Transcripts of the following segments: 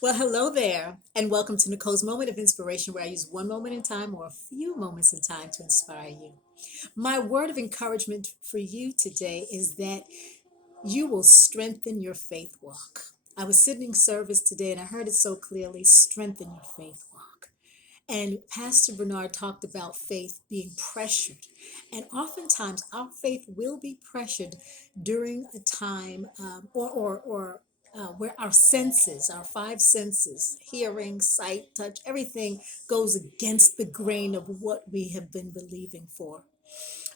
Well, hello there, and welcome to Nicole's Moment of Inspiration, where I use one moment in time or a few moments in time to inspire you. My word of encouragement for you today is that you will strengthen your faith walk. I was sitting in service today and I heard it so clearly: strengthen your faith walk. And Pastor Bernard talked about faith being pressured. And oftentimes our faith will be pressured during a time where our senses, our five senses, hearing, sight, touch, everything goes against the grain of what we have been believing for.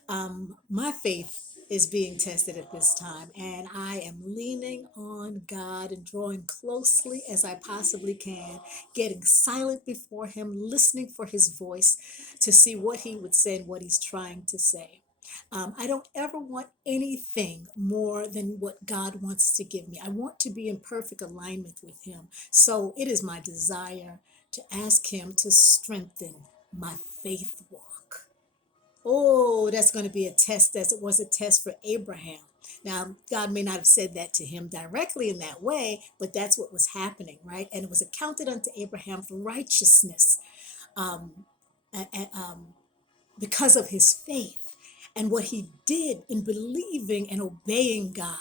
My faith is being tested at this time, and I am leaning on God and drawing closely as I possibly can, getting silent before Him, listening for His voice to see what He would say and what He's trying to say. I don't ever want anything more than what God wants to give me. I want to be in perfect alignment with Him. So it is my desire to ask Him to strengthen my faith walk. Oh, that's going to be a test as it was a test for Abraham. Now, God may not have said that to him directly in that way, but that's what was happening, right? And it was accounted unto Abraham for righteousness um, because of his faith and what he did in believing and obeying God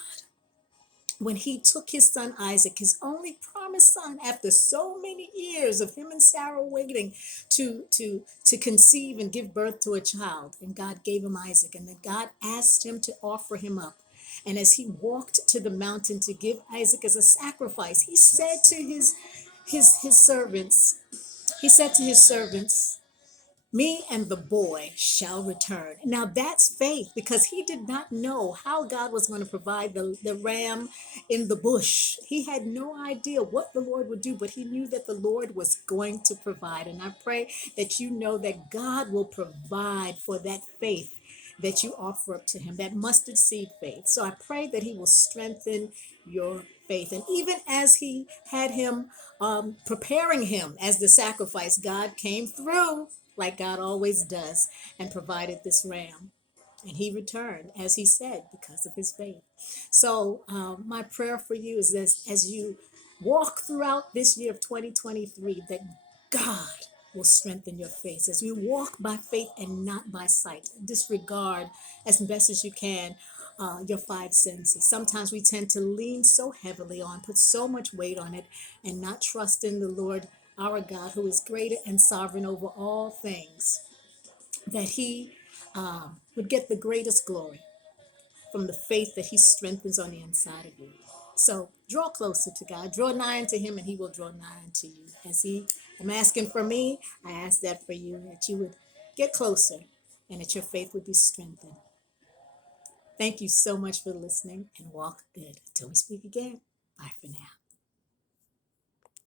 when he took his son Isaac, his only promised son, after so many years of him and Sarah waiting to conceive and give birth to a child, and God gave him Isaac, and then God asked him to offer him up. And as he walked to the mountain to give Isaac as a sacrifice, he said to his servants, he said to his servants, me and the boy shall return. Now that's faith because he did not know how God was going to provide the ram in the bush. He had no idea what the Lord would do, but he knew that the Lord was going to provide. And I pray that you know that God will provide for that faith that you offer up to him, that mustard seed faith. So I pray that he will strengthen your faith. And even as he had him preparing him as the sacrifice, God came through like God always does and provided this ram. And he returned, as he said, because of his faith. So, my prayer for you is this: as you walk throughout this year of 2023, that God will strengthen your faith. As we walk by faith and not by sight, disregard as best as you can your five senses. Sometimes we tend to lean so heavily on, put so much weight on it, and not trust in the Lord our God, who is greater and sovereign over all things, that He would get the greatest glory from the faith that He strengthens on the inside of you. So draw closer to God, draw nigh unto Him, and He will draw nigh unto you. As He am asking for me, I ask that for you, that you would get closer and that your faith would be strengthened. Thank you so much for listening, and walk good. Until we speak again, bye for now.